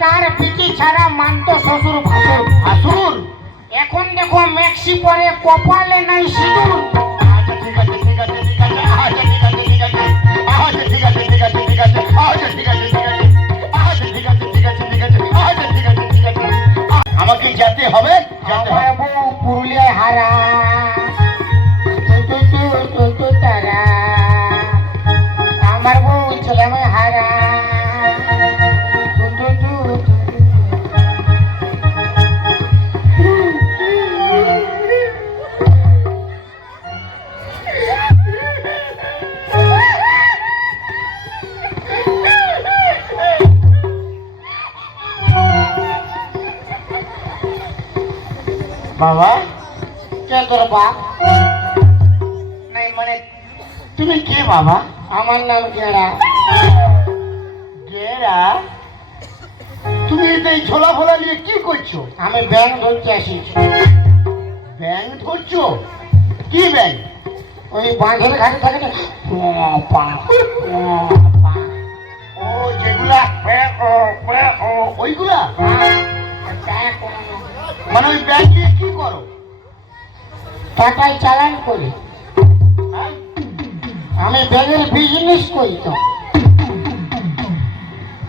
তার পিটি ছাড়া মানতো শ্বশুর ভাসুর আসুন এখন দেখো মেক্সি পরে কপালে নাই সিঁদুর। আচ্ছা ঠিক আছে ঠিক আছে বাবা? কে তোর বাপ? নাই মানে তুমি কে বাবা? আমার নাম গেড়া গেরা? তুমি এটা এই ছোলা ফোলা নিয়ে কি করছ? আমি ব্যাংক ধরতে আসিছি ব্যাং ধরছো? কি ব্যাং ওই বাঁধের ঘাটে থাকে না? ও যেগুলা ওইগুলা? পা, মানে ওই ব্যাং দিয়ে কি করো? টাকায় চালান করি। হ্যাঁ? আমি ব্যাগের বিজনেস করি তো।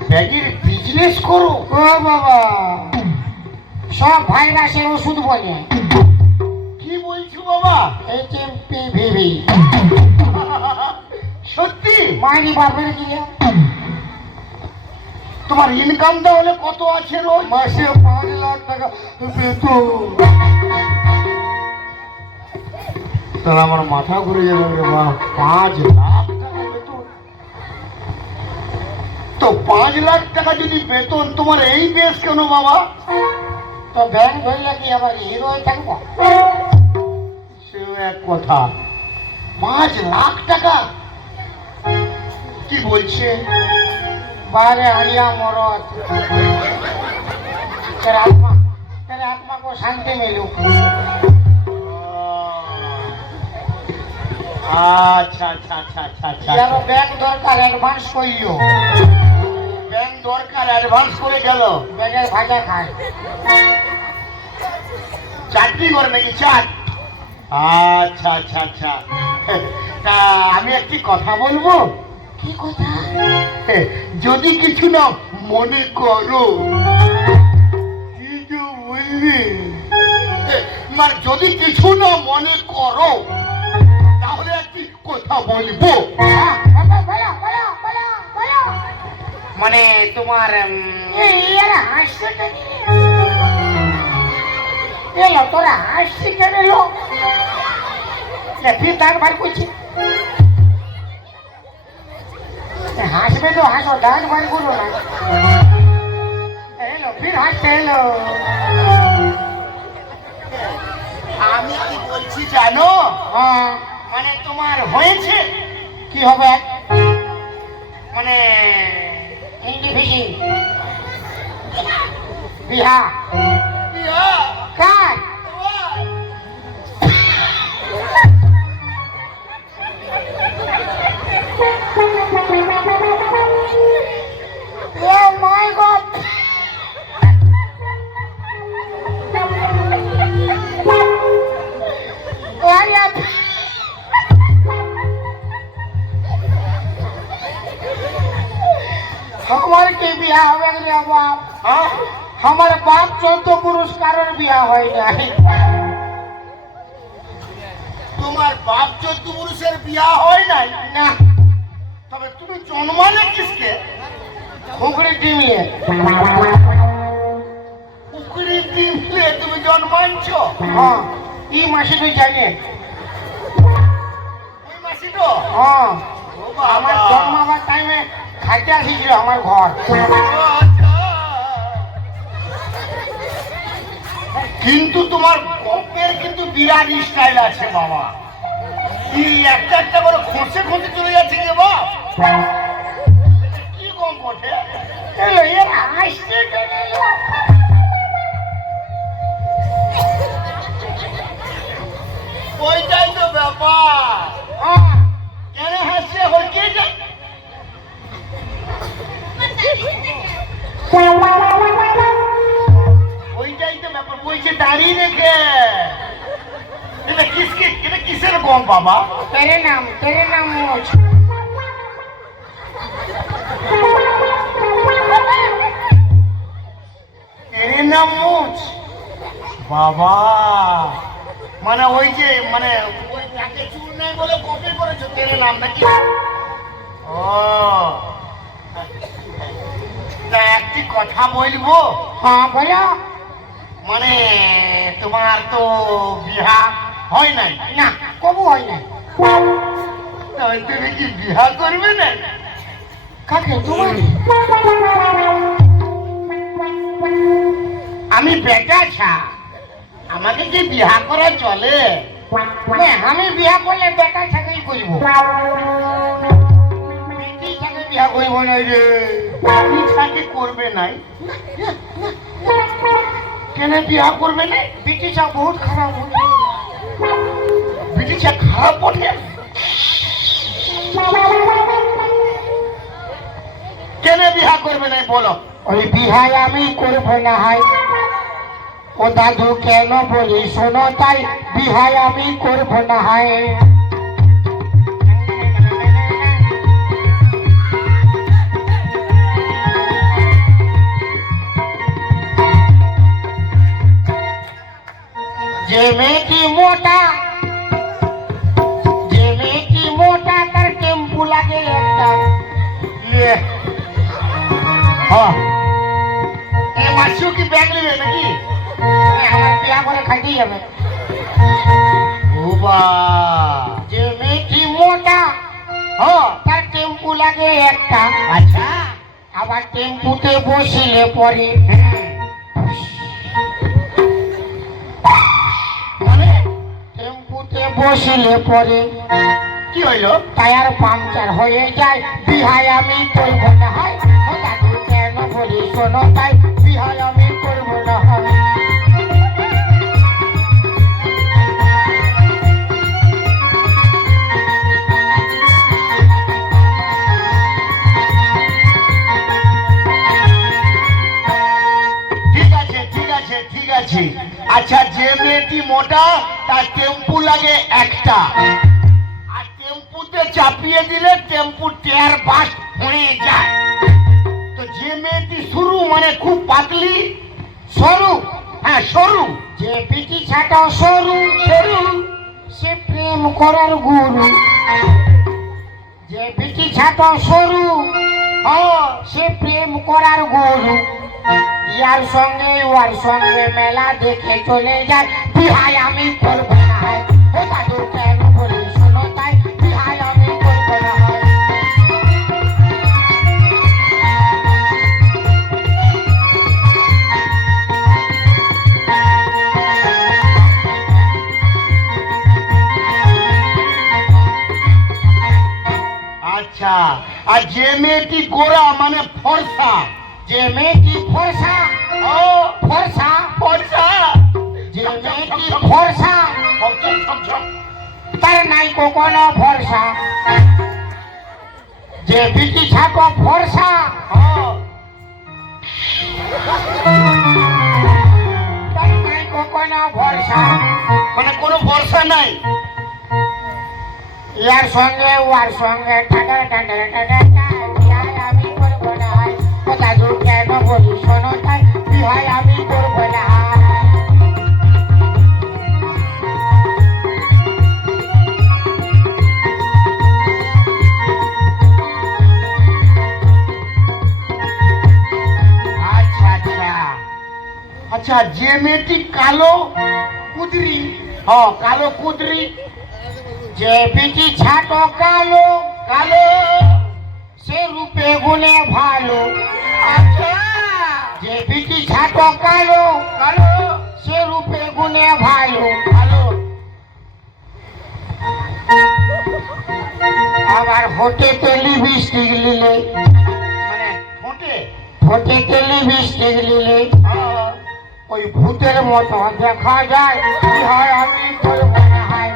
ব্যাগের বিজনেস করো? ও বাবা। সব ভাইরাসের ওষুধ বলে। কি বলছো বাবা? এইচ এম পি ভিভি সত্যি? মাইনি বাপের গিয়ে তোমার ইনকাম তাহলে কত আছে রোজ? মাসে পাঁচ লাখ টাকা বেতন তাহলে আমার মাথা ঘুরে যাবে রে বাবা পাঁচ লাখ টাকা বেতন তো পাঁচ লাখ টাকা যদি বেতন তোমার এই দেশ কেন বাবা? তো ব্যাংক ধরলে কি আবার হিরো থাকব? সে এক কথা। পাঁচ লাখ টাকা? কি বলছে? बारे हरिया मरद तेरा आत्मा तेरे आत्मा को शांति मिलू আচ্ছা আচ্ছা আচ্ছা আচ্ছা আচ্ছা यार बैंक दरकार एडवांस কইও ব্যাংক দরকার অ্যাডভান্স করে গেল ব্যাগের ভাজা খায় চাকরি করে নাকি চাট আচ্ছা আচ্ছা আচ্ছা তা আমি একটি কথা বলবো কি কথা? যদি কিছু না মনে করো। বললি? মানে যদি কিছু না মনে করো তাহলে একটি কথা বলব? হ্যাঁ। মানে তোমার তোরা হাসছি কেন? এ, ফির দাঁত বার করছি। হাসবে তো হাসো দাঁত বার করো না। এলো ফির হাসতে এলো। আমি কি বলছি জানো? হ্যাঁ। মানে তোমার হয়েছে? কি হবে? মানে ফিজি। বিহা। কার। Oh আমার বাপ? হ্যাঁ? আমার বাপ চোদ্দ পুরুষ কারোর বিয়া হয় নাই। তোমার বাপ চোদ্দ পুরুষের বিয়া হয় নাই? না। তবে তুমি জন্মালে কিসকে? কুকুরের ডিম নিয়ে কুকুরের ডিম নিয়ে তুমি জন্মাঞ্চ হ্যাঁ। এই মাসে তুই জানে? এই মাসে তো? হ্যাঁ। আমার জন্ম টাইমে খাইতে আসিছিল আমার ঘর। কিন্তু তোমার গল্পের কিন্তু বিরাট স্টাইল আছে, বাবা। এই একটা একটা করে খসে খসে চলে যাচ্ছে রে বাবা কি কম বটে এলো এর আসছে কেন এলো? ওইটাই তো ব্যাপার হ্যাঁ, কেন হাসছে এখন কে জানে? la la la la দাঁড়িয়ে রেখে এটা কিসকে এটা কিসের গম বাবা তেরে নাম তেরে নাম মোচ এর নাম মুচ বাবা। মানে ওই যে মানে ওই চুল নেই বলে কপি করেছ তেরে নাম নাকি? ও। তা একটি কথা বলব? হ্যাঁ বলো। মানে তোমার তো বিহা হয় নাই? না কবু হয় না তাই তুমি কি বিহা করবে না? কাকে তোমার? আমি বেটা ছা। আমাকে কি বিহা করা চলে? আমি বিয়া করলে বেটার সাথেই করব বিহা নাই। কেন বিহা করবে না ব্রিটিশা বহুত খারাপ হচ্ছে ব্রিটিশা খারাপ বটে। কেন বিহা করবে না বলো? ওই বিহাই আমি করব না হয়। ও দাদু কেন বলি শোনো তাই বিহাই আমি করব না হয় যে মেয়েটি মোটা যে মেয়েটি মোটা তার টেম্পু লাগে একটা ইয়ে হ্যাঁ এ মাসিও কি ব্যাগ নেবে নাকি আমার বিয়া করে খাইতেই যাবে ওবা। যে মেয়েটি মোটা তার টেম্পু লাগে একটা। আচ্ছা। আবার টেম্পুতে বসিলে পরে। মানে টেম্পুতে বসিলে পরে। কি হইল? টায়ার পাংচার হয়ে যায়। বিহাই আমি না হয়। কেন বলি? শোনো তাই। বিহাই আমি আচ্ছা যে মেয়েটি মোটা, তার টেম্পু লাগে একটা। আর টেম্পুতে চাপিয়ে দিলে টেম্পু টেয়ার বাস হয়ে যায়। তো যে মেয়েটি শুরু মানে খুব পাতলি, সরু হ্যাঁ সরু। যে পিটি ছাটা সরু সরু, সে প্রেম করার গুরু। যে পিটি ছাটা সরু হ্যাঁ সে প্রেম করার গুরু। ইয়ার সঙ্গে ওয়ার সঙ্গে মেলা দেখে চলে যায়। বিহাই আমি করব না। আচ্ছা আর যে মেয়েটি গোরা মানে ফর্সা যে মেয়েটি ফর্সা ও ফর্সা ফর্সা যে মেয়েটি ফর্সা তার নাই কোনো ভরসা যে বিটি ছাকো ভরসা হ্যাঁ তার নাই কোনো ভরসা মানে কোনো ভরসা নাই। ইয়ার সঙ্গে ওয়ার সঙ্গে টাকা টাকা টাকা দাদু কেন বলি শোনো তাই বিহাই আমি করব না। আচ্ছা আচ্ছা। আচ্ছা যে মেয়েটি কালো কুদরি হ্যাঁ কালো কুদরি, যে বিটি ছাটো কালো কালো, সে রূপে গুণে ভালো। যে বিটি ছাটো কালো কালো সে রূপে গুণে ভালো কালো আবার হোটে তেলি বৃষ্টিক লিলে। মানে হোটে তেলি বৃষ্টিক লিলে। হ্যাঁ। ওই ভূতের মতো দেখা যায়। কি হয় আমি হয়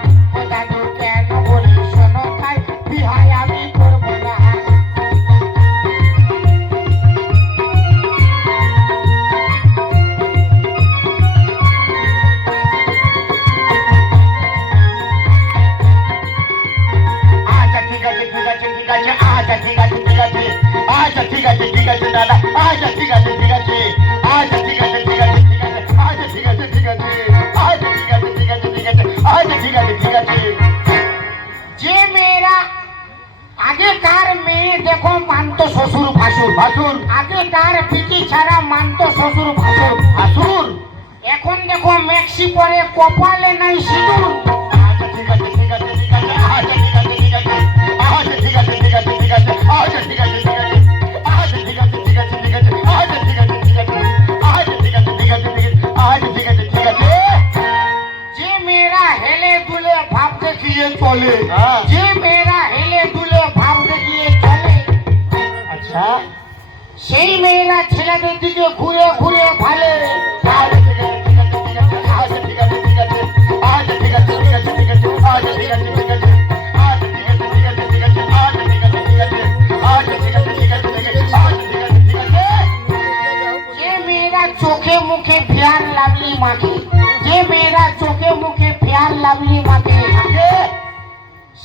ঠিক আছে আচ্ছা ঠিক আছে ঠিক আছে ঠিক আছে আচ্ছা। ঠিক আছে ঠিক আছে যে মেয়েরা চোখে মুখে ফেয়ার লাভলি মাখে যে মেয়েরা চোখে মুখে ফেয়ার লাভলি মাখে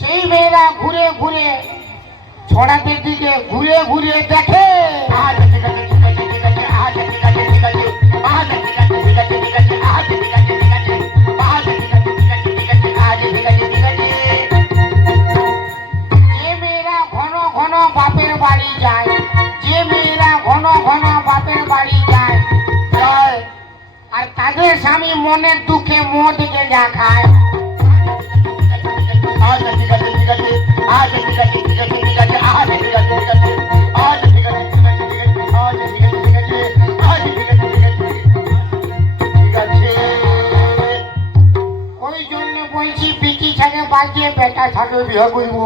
সেই মেয়েরা ঘুরে ঘুরে ছড়াদের দিকে ঘুরে ঘুরে দেখে। বিয়ে করব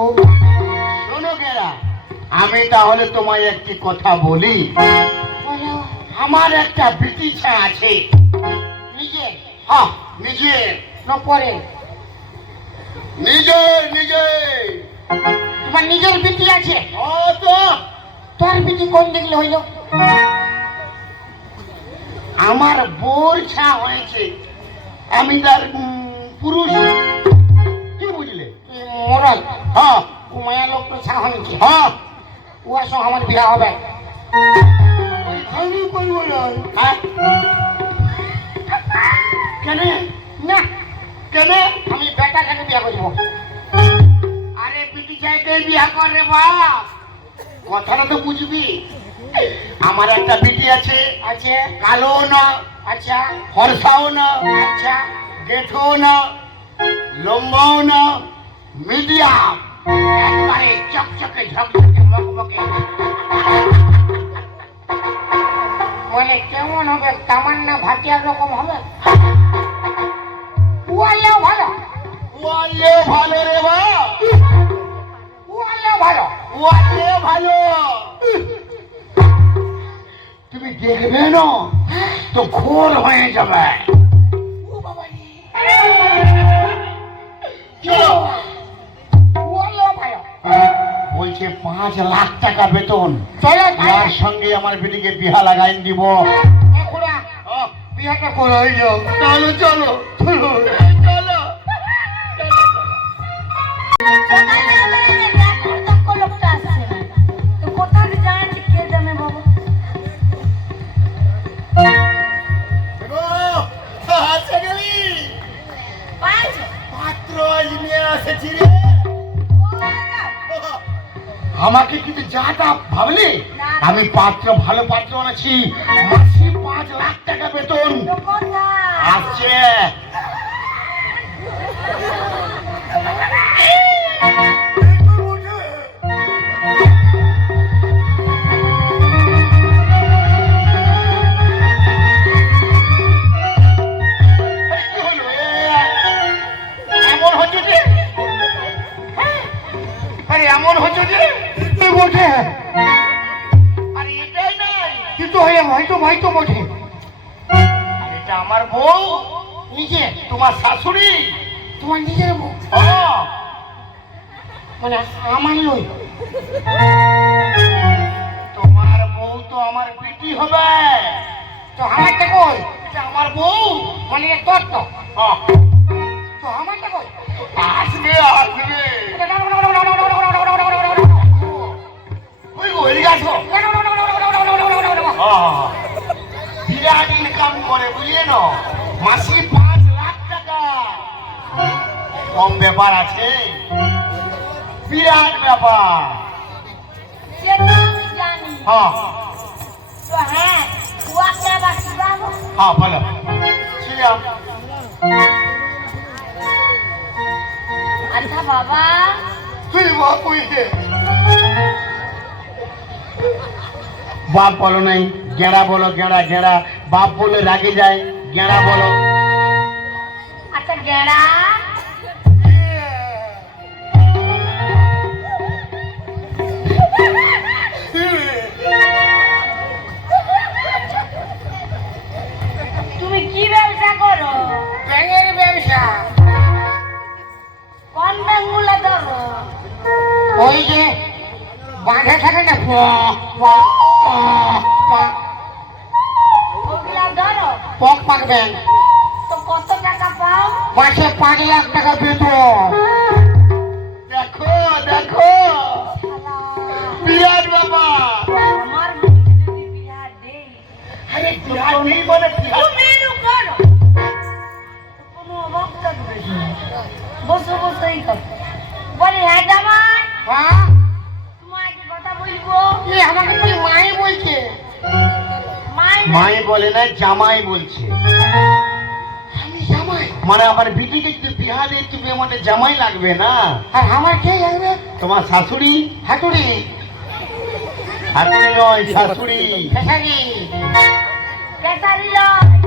শোনো কেরা আমি তাহলে তোমায় একটি কথা বলি। আমার একটা বিটিছা আছে। নিজে? হ্যাঁ নিজে। না পরে। নিজে নিজে। তোমার নিজের বিটি আছে? ও তো। তোর বিটি কোন দেখলে হইল? আমার বোর ছা হয়েছে। আমি তার পুরুষ। মরল হ্যাঁ ও মায়া লোক তো ছাহন কি? হ্যাঁ ও আসো আমার বিয়া হবে। আমি করব না হ্যাঁ। কেন? না। কেন? আমি বেটা ছাগে বিয়া করব। আরে পিটি চাইতে বিয়া করে বাপ। কথাটা তো বুঝবি। আমার একটা বিটি আছে। আছে। কালো না। আচ্ছা। ফর্সাও না। আচ্ছা। গেঠো না। লম্বাও না। মিডিয়াম একবারে চকচকে ঝকঝকে মকমকে। বলে কেমন হবে? তামান্না ভাটিয়ার রকম হবে? উয়ালেও ভালো। ওয়ালে ভালো রে বা উয়ালেও ভালো। ওয়ালে ভালো। তুমি দেখবে না তো ঘোর হয়ে যাবে। ও বাবা। চলো। বলছে পাঁচ লাখ টাকা বেতন। চলো তার সঙ্গে আমার বেটিকে বিহা লাগাইন দিব। বিহাটা করাই করে হইল চলো চলো চলো। আমাকে কিন্তু যা তা ভাবলি আমি পাত্র ভালো পাত্র আছি। মাসে পাঁচ লাখ টাকা বেতন। আছে? আসছে। হয়ে হয়তো হয়তো বটে আর এটা আমার বউ নিজে তোমার শাশুড়ি তোমার নিজের বউ মানে আমার লই তোমার বউ তো আমার বিটি হবে তো আমারটা কই এটা আমার বউ মানে তোর তো হ্যাঁ, তো আমারটা কই আসবে আসবে ওই গো এদিকে আসো হ্যাঁ, বিরাট ইনকাম করে বুঝলে না? মাসে পাঁচ লাখ টাকা। কম ব্যাপার আছে। বিরাট ব্যাপার। হ্যাঁ। হ্যাঁ হ্যাঁ বলো। ছিলাম আচ্ছা বাবা। তুই বাপ হইছে বাপ বলো নাই গেঁড়া বলো গেঁড়া গেঁড়া। বাপ বলে রাগে যায় গেঁড়া বলো। আচ্ছা গেড়া। তুমি কি ব্যবসা করো? ব্যাঙের ব্যবসা। কোন ব্যাঙ্গুলা ধরো? ওই যে বাঁধা থাকে না পক পাক তো কত টাকা পাও মাসে পাঁচ লাখ টাকা বেতন দেখো দেখো। বিরাট বাবা আরে বিরাট নেই মানে তুমি করো কোনো অভাব থাকবে বসো বসো এই কর বলি হ্যাঁ জামাই? হ্যাঁ? কি আমাকে তুই মাই বলছে। মাই মাই বলে না জামাই বলছে। আমি জামাই। মানে আমার বিটিকে একটু বিহা দিয়ে তুমি আমাদের জামাই লাগবে না? আর আমার কে লাগবে? তোমার শাশুড়ি? হাতুড়ি। শাশুড়ি নয় শাশুড়ি। ফেসারি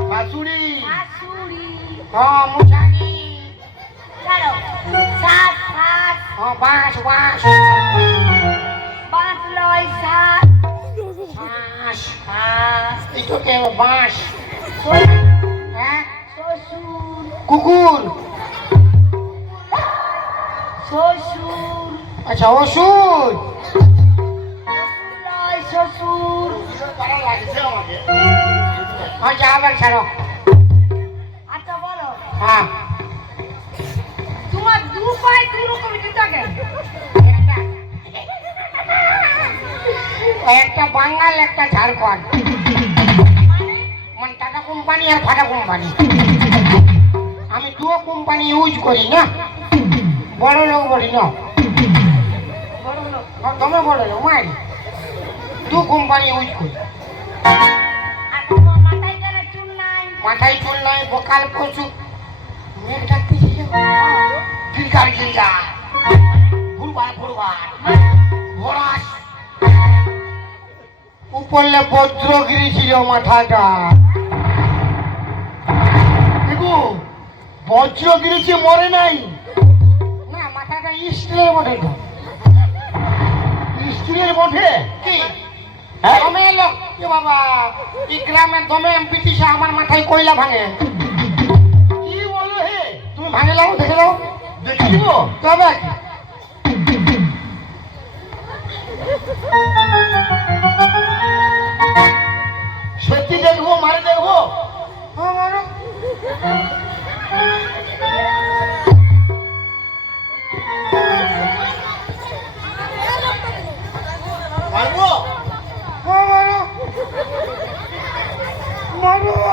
শাশুড়ি। শাশুড়ি। হ্যাঁ মুসারি। ছাড়ো সাত সাত। হ্যাঁ বাঁশ বাঁশ। পাঁচ লয় সাত বাঁশ পাঁচ এই তো কে বাঁশ। হ্যাঁ শ্বশুর। কুকুর। শ্বশুর। আচ্ছা ওষুধ। লয় শ্বশুর। আচ্ছা আবার ছাড়ো। আচ্ছা বলো। হ্যাঁ। তোমার দু পায়ে দু রকম একটা বাঙাল একটা ঝাড়খণ্ড। মানে টাটা কোম্পানি আর ফাটা কোম্পানি। আমি দুও কোম্পানি ইউজ করি না? বড় লোক বলি না? হ্যাঁ, তুমি বড় লোক মাই। দু কোম্পানি ইউজ করি। মাথায় চুল নাই। বোকাল পশু। মেঘ ডাকতেছিল ফিরকার জিঙ্গা ফুরবার ঘোড়াস উপরলে বজ্রগিরি ছিল মাথাটা। দেখো বজ্র গিরেছে মরে নাই? না মাথাটা স্টিলের তো স্ত্রীর মধ্যে কি? হ্যাঁ? দমে এলো? এ বাবা এই গ্রামে দমে ব্রিটিশে আমার মাথায় কয়লা ভাঙে। কি বলো হে? তুমি ভাঙে লাও দেখে লাও দেখে দিব তবে কি? সত্যি দেখব মারে দেখব হ্যাঁ, মারো। মারবো হ্যাঁ, মারো। মারো।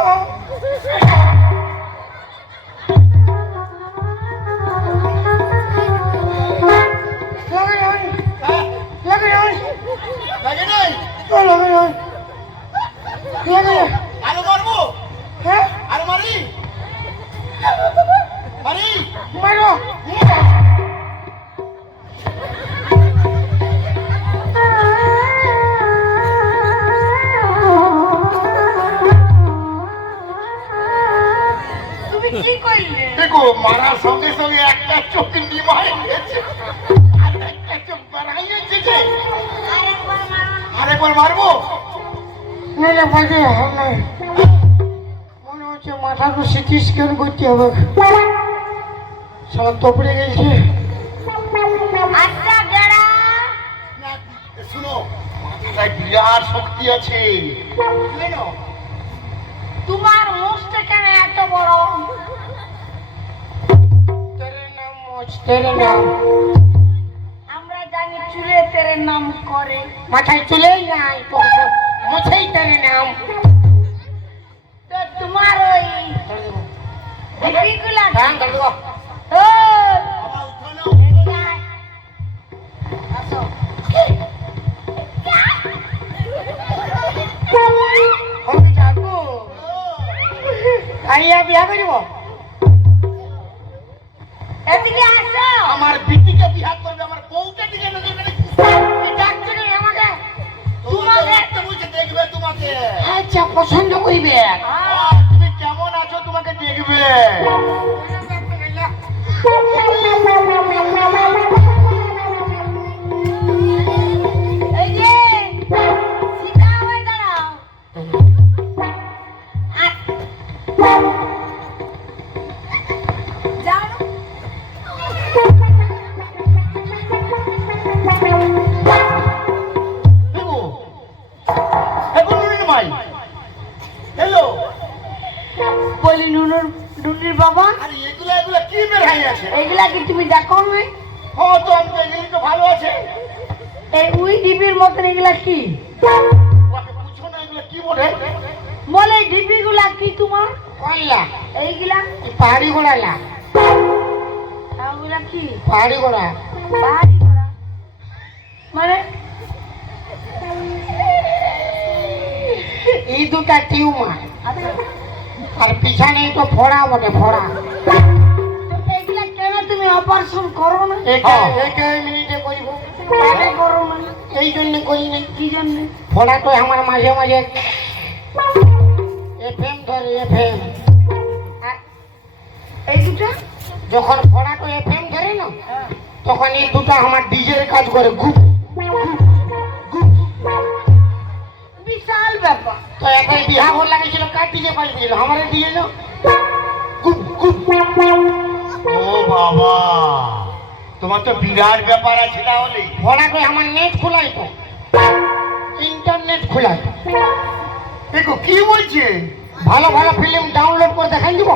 তপড়ে গেছে। আচ্ছা গেড়া শুনো মাথাটায় বিরাট শক্তি আছে? তোমার মুখটা কেন এত বড়? তেরে নাম তেরে নাম। আমরা জানি চুলে তেরে নাম করে। মাথায় চলেই নাই তো তেরে নাম। তো তোমার ওই হ্যাঁ কারিয়া বিয়া করব? এদিকে আসো। আমার বিটিকে বিহার করবে আমার বউকে দিকে নজর রেখেছিস ডাকছে কেন আমাকে? তোমাকে? দেখতে বলছে দেখবে তোমাকে। আচ্ছা পছন্দ করিবে। তুমি কেমন আছো তোমাকে দেখবে। বলে কি তোমার? কোনলা এইগুলা? পাহাড়ি ঘোড়ালা ওগুলা কি? পাহাড়ি ঘোড়া পাহাড়ি ঘোড়া মানে? এই দুটা টিউমার। আচ্ছা। আর পিছনে তো ফোড়া বটে ফোড়া। কেন তুমি অপারেশন করো না? এটা হ্যাঁ। এটা মিনিটে করিব। কেন করো না। এই জন্য করি নাই কি জন্য? ফোড়া তো আমার মাঝে মাঝে এফএম এই দুটা? যখন ফোড়া তো এফএম ধরে না তখন এই দুটো আমার ডিজের কাজ করে গুপ বিশাল ব্যাপার। তো একাই বিহা ঘর লাগিয়েছিল কার ডিজে পাই দিয়েছিল? আমার ডিজে না? গুপ গুপ। ও বাবা তোমার তো বিরাট ব্যাপার আছে তাহলে। ফোড়া তো আমার নেট খোলাই তো। ইন্টারনেট খোলাই দেখো কি বলছে? ভালো ভালো ফিল্ম ডাউনলোড করে দেখাই দিব।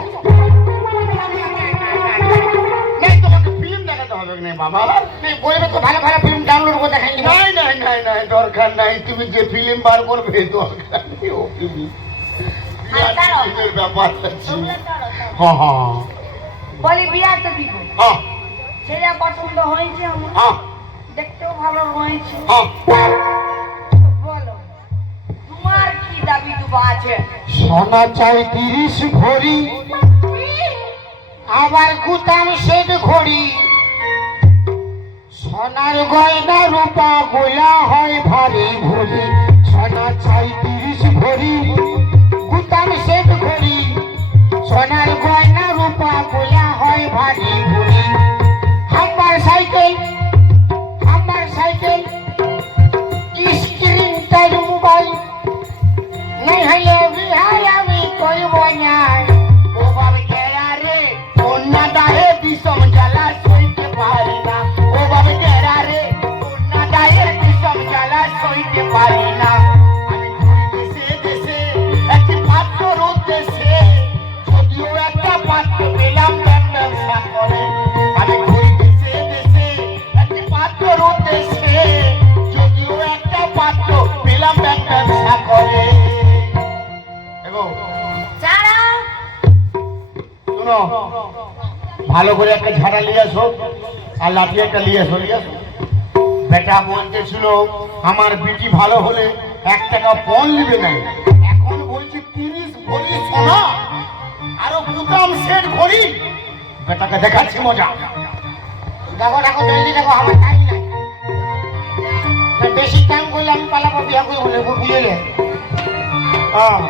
ফিল্ম দেখাতে হবে না বাবা? বলবে তো ভালো ভালো ফিল্ম ডাউনলোড করে দেখাই দিব। নাই নাই নাই নাই দরকার নাই। তুমি যে ফিল্ম বার করবে দরকার নেই ও ফিল্ম বিরাট দাঁড়াও। ফিল্মের ব্যাপার আছে। ওগুলা ছাড়ো, ছাড়ো। হ্যাঁ হ্যাঁ। বলি বিয়া তো দিব হ্যাঁ। সেটা পছন্দ হয়েছে আমার? হ্যাঁ। দেখতেও ভালো হয়েছে। হ্যাঁ। বলো তোমার কি দাবি দুবা সোনা চাই তিরিশ ভরি আবার গুতাম সেট ঘড়ি। সোনার গয়না রূপা গোলা হয় ভারী ভরি সোনা চাই তিরিশ ভরি গুতাম সেট ঘড়ি। সোনার গয়না রূপা গোলা হয় ভারী ভরি Humber cycle I love you, I love. ভালো করে একটা ঝাড়া নিয়ে আসো, আর লাঠি একটা নিয়ে আসো নিয়ে আসো। বেটা বলতেছিল আমার বিটি ভালো হলে এক টাকা পণ নিবে নাই এখন বলছে, তিরিশ ভরি সোনা আরও বুতাম সেট ভরি? বেটাকে দেখাচ্ছি মজা। দেখো দেখো, জলদি দেখো, আমার টাইম নাই। বেশি টাইম করলে আমি পালাবো, বিয়া করব না বুঝলে হ্যাঁ।